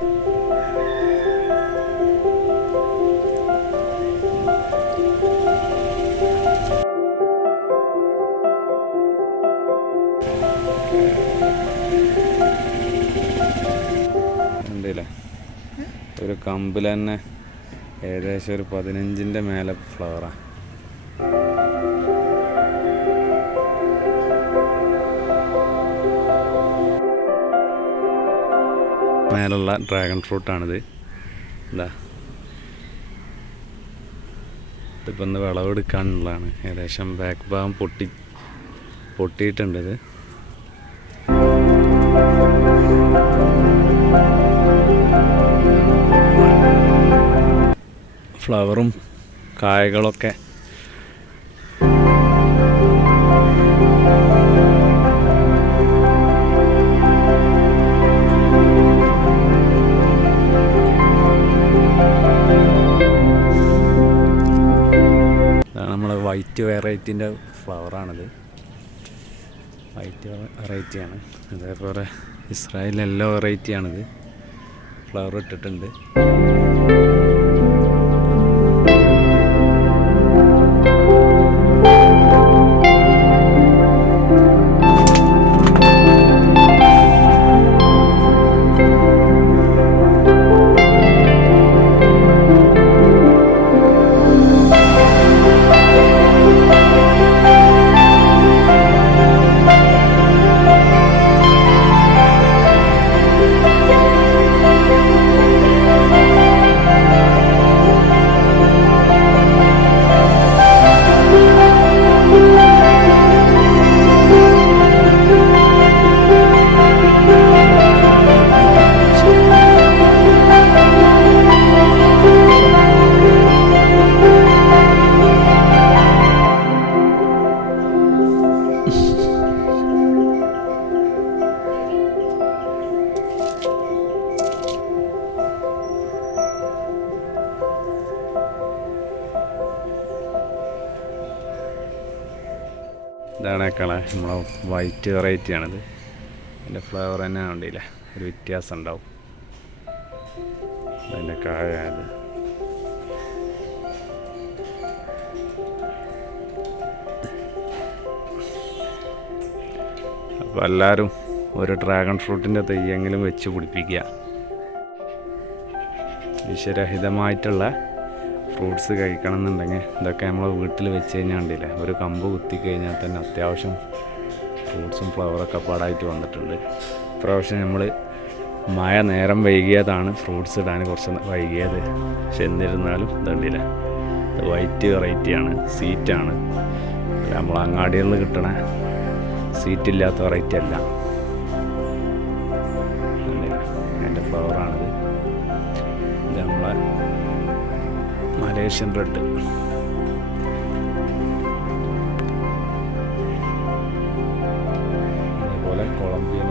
ഒരു കമ്പിൽ തന്നെ ഏകദേശം ഒരു പതിനഞ്ചിന്റെ മേലെ ഫ്ലവറാണ് മേലുള്ള ഡ്രാഗൺ ഫ്രൂട്ടാണിത് എന്താ ഇതിപ്പോൾ ഒന്ന് വിളവെടുക്കാനുള്ളതാണ്. ഏകദേശം ബാക്ക് ഭാഗം പൊട്ടി പൊട്ടിയിട്ടുണ്ട് ഇത്. ഫ്ലവറും കായകളൊക്കെ വൈറ്റ് വെറൈറ്റീന്റെ ഫ്ലവറാണിത്. വൈറ്റ് വെറൈറ്റിയാണ്. അതേപോലെ ഇസ്രായേലിൽ എല്ലാ വെറൈറ്റിയാണിത്. ഫ്ലവർ ഇട്ടിട്ടുണ്ട്. ഇതാണ് കള. നമ്മളെ വൈറ്റ് വെറൈറ്റി ആണിത്. അതിന്റെ ഫ്ലേവർ തന്നെ ഉണ്ടില്ലേ ഒരു വ്യത്യാസം ഉണ്ടാവും. അതിന്റെ കായത് അപ്പോൾ എല്ലാവരും ഒരു ഡ്രാഗൺ ഫ്രൂട്ടിന്റെ തെയ്യെങ്കിലും വെച്ച് പിടിപ്പിക്കുക. വിഷരഹിതമായിട്ടുള്ള ഫ്രൂട്ട്സ് കഴിക്കണം എന്നുണ്ടെങ്കിൽ ഇതൊക്കെ നമ്മൾ വീട്ടിൽ വെച്ച് കഴിഞ്ഞാൽ ഉണ്ടല്ലേ ഒരു കമ്പ് കുത്തി കഴിഞ്ഞാൽ തന്നെ അത്യാവശ്യം ഫ്രൂട്ട്സും ഫ്ലവറൊക്കെ പാടായിട്ട് വന്നിട്ടുണ്ട്. ഇപ്രാവശ്യം നമ്മൾ മഴ നേരം വൈകിയതാണ് ഫ്രൂട്ട്സ് ഇടാൻ കുറച്ച് വൈകിയത്. പക്ഷെ എന്നിരുന്നാലും ഇതുണ്ടില്ല ഇത് വൈറ്റ് വെറൈറ്റിയാണ് സീറ്റാണ് നമ്മൾ അങ്ങാടിയിൽ നിന്ന് കിട്ടണ സീറ്റില്ലാത്ത വെറൈറ്റി അല്ല. മലേഷ്യൻ റെഡ് അതുപോലെ കൊളംബിയൻ